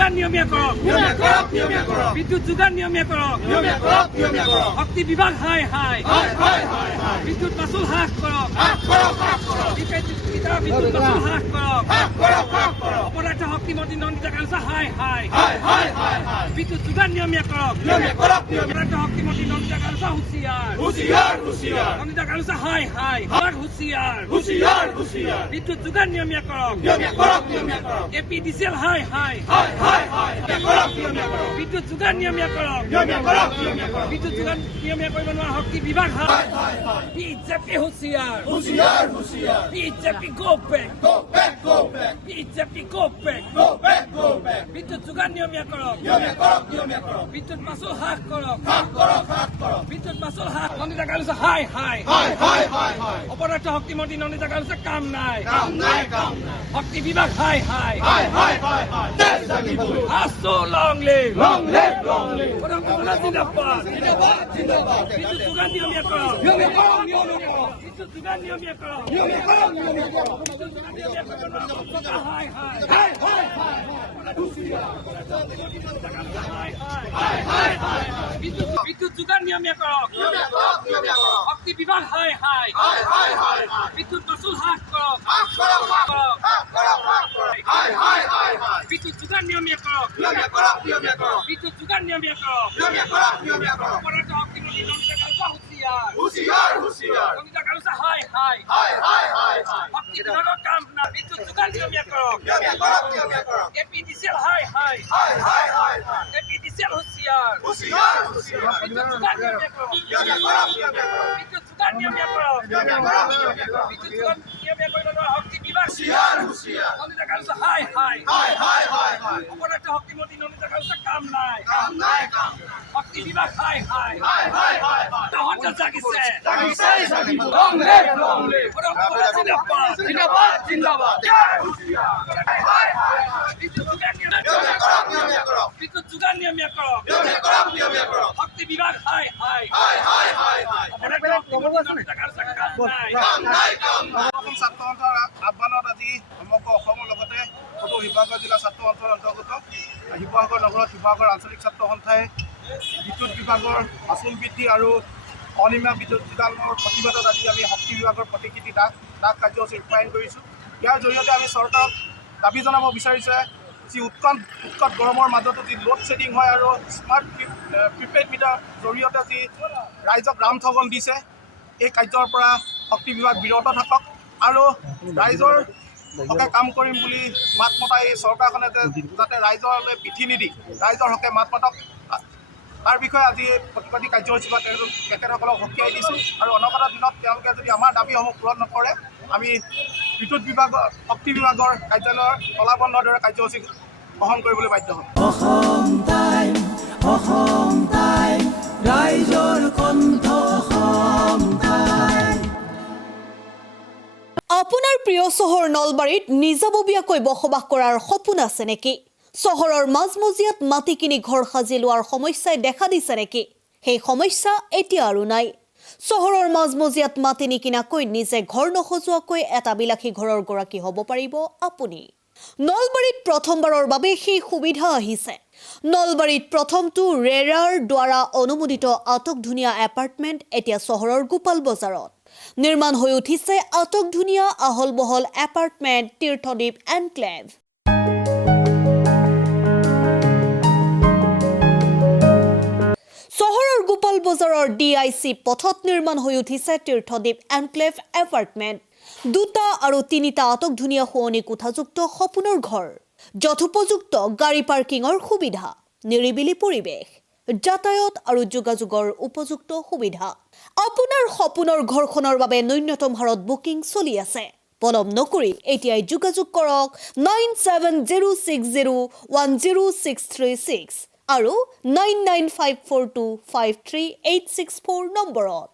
যোগান নিয়মীয়া কৰক বিদ্যুৎ যোগান নিয়মীয়া কৰক শক্তি বিভাগ হাই হাই বিদ্যুৎ মাচুল হ্ৰাস কৰক বিদ্যুৎ মাচুল হ্ৰাস কৰক অপৰাধ শক্তি মন্ত্ৰী নন্দিতা কালচা হাই হাই বিদ্যুৎ যোগান নিয়মীয়া কৰক অপৰাধ শক্তি মন্ত্ৰী নন্দিতা কালচা হুঁচিয়াৰ নন্দিতা কালচা হাই হাই হুঁচিয়াৰ বিদ্যুৎ যোগান নিয়মীয়া কৰক এপিডিচিএল হাই হাই বিদ্যুৎ যোগান নিয়মীয়া কৰক বিদ্যুৎ যোগান নিয়মীয়া কৰিব নোৱাৰা শক্তি বিভাগ হাই বিজেপি হুঁচিয়াৰ BJP go back BJP go back বিদ্যুৎ যোগান নিয়মীয়া কৰক বিদ্যুৎ মাচুল হ্ৰাস কৰক বিদ্যুৎ মাচুল হ্ৰাস নন্দিতা কালচা হাই হাই অপৰাধ শক্তি মন্ত্ৰী নন্দিতা কালচা কাম নাই শক্তি বিভাগ হাই হাই আছো লং লিভ জিন্দাবাদ বিদ্যুৎ যোগান নিয়মীয়া কৰক বিদ্যুৎ যোগান নিয়মীয়া কৰক হাই বিদ্যুৎ যোগান নিয়মীয়া কৰক শক্তি বিভাগ হাই হাই বিদ্যুৎ মাচুল হ্ৰাস কৰক বিদ্যুৎ যোগান নিয়মীয়া কৰক বিদ্যুৎ যোগান নিয়মীয়া কৰক অপৰাধ শক্তি মন্ত্ৰী নন্দিতা কালচা হুঁচিয়াৰ নন্দিতা কালচা হাই শক্তি বিভাগৰ কাম নাই বিদ্যুৎ যোগান নিয়মীয়া কৰক এপিডিচিএল হাই এপিডিচিএল হুঁচিয়াৰ বিদ্যুৎ যোগান নিয়মীয়া কৰক বিদ্যুৎ যোগান নিয়মীয়া কৰক বিদ্যুৎ যোগান নিয়মীয়া কৰিব নোৱাৰা শক্তি বিভাগ নন্দিতা কালচা হাই অপৰাধ শক্তি মন্ত্ৰী নন্দিতা কালচা কাম নাই শক্তি বিভাগ হাই তহঁত জাগিছে বিদ্যুৎ যোগান নিয়মীয়া কৰক শক্তি বিভাগ হাই অপৰাধ শক্তি মন্ত্ৰী নন্দিতা কালচা কাম নাই ছাত্ৰ সন্থাৰ আহ্বানত আজি সমগ্ৰ অসমৰ লগতে সদৌ শিৱসাগৰ জিলা ছাত্ৰ সন্থাৰ অন্তৰ্গত শিৱসাগৰ নগৰত শিৱসাগৰ আঞ্চলিক ছাত্ৰ সন্থাই বিদ্যুৎ বিভাগৰ মাচুল বৃদ্ধি আৰু অনিয়মীয়া বিদ্যুৎ যোগানৰ প্ৰতিবাদত আজি আমি শক্তি বিভাগৰ প্ৰতিকৃতি ডাক কাৰ্যসূচী ৰূপায়ণ কৰিছোঁ। ইয়াৰ জৰিয়তে আমি চৰকাৰক দাবী জনাব বিচাৰিছে যি উৎকট গৰমৰ মাজতো যি লোড শ্বেডিং হয় আৰু স্মাৰ্ট প্ৰিপেইড মিটাৰ জৰিয়তে যি ৰাইজক ৰামঠগন দিছে এই কাৰ্যৰ পৰা শক্তি বিভাগ বিৰত থাকক আৰু ৰাইজৰ হকে কাম কৰিম বুলি মাত মতা এই চৰকাৰখনে যাতে ৰাইজলৈ পিঠি নিদি ৰাইজৰ হকে মাত মাতক তাৰ বিষয়ে আজি প্ৰতিবাদী কাৰ্যসূচী বা তেখেতসকলক সকীয়াই দিছোঁ আৰু অনাগত দিনত তেওঁলোকে যদি আমাৰ দাবীসমূহ পূৰণ নকৰে আমি বিদ্যুৎ বিভাগৰ শক্তি বিভাগৰ কাৰ্যালয়ৰ তলাবন্ধৰ দৰে কাৰ্যসূচী গ্ৰহণ কৰিবলৈ বাধ্য হ'ম। আপোনাৰ প্ৰিয় চহৰ নলবাৰীত নিজাববীয়াকৈ বসবাস কৰাৰ সপোন আছে নেকি? চহৰৰ মাজমজিয়াত মাটি কিনি ঘৰ সাজি লোৱাৰ সমস্যাই দেখা দিছে নেকি? সেই সমস্যা এতিয়া আৰু নাই। চহৰৰ মাজমজিয়াত মাটি নিকিনাকৈ নিজে ঘৰ নসজোৱাকৈ এটা বিলাসী ঘৰৰ গৰাকী হ'ব পাৰিব আপুনি। নলবাৰীত প্ৰথমবাৰৰ বাবে সেই সুবিধা আহিছে। নলবাৰীত প্ৰথমটো ৰেৰাৰ দ্বাৰা অনুমোদিত আটকধুনীয়া এপাৰ্টমেণ্ট এতিয়া চহৰৰ গোপাল বজাৰত নিৰ্মাণ হৈ উঠিছে আটকধুনীয়া আহল বহল এপাৰ্টমেণ্ট তীৰ্থদ্বীপ এনক্লেভ। চহৰৰ গোপাল বজাৰৰ DIC পথত নিৰ্মাণ হৈ উঠিছে তীৰ্থদ্বীপ এনক্লেভ এপাৰ্টমেণ্ট। 2টা আৰু 3টা আটকধুনীয়া শুৱনি কোঠাযুক্ত সপোনৰ ঘৰ, যথোপযুক্ত গাড়ী পাৰ্কিঙৰ সুবিধা, নিৰিবিলি পৰিৱেশ, যাতায়াত আৰু যোগাযোগৰ উপযুক্ত সুবিধা। আপোনাৰ সপোনৰ ঘৰখনৰ বাবে ন্যূনতম হাৰত বুকিং চলি আছে। পলম নকৰি এতিয়াই যোগাযোগ কৰক 9706010636 আৰু 9954253864 নম্বৰত।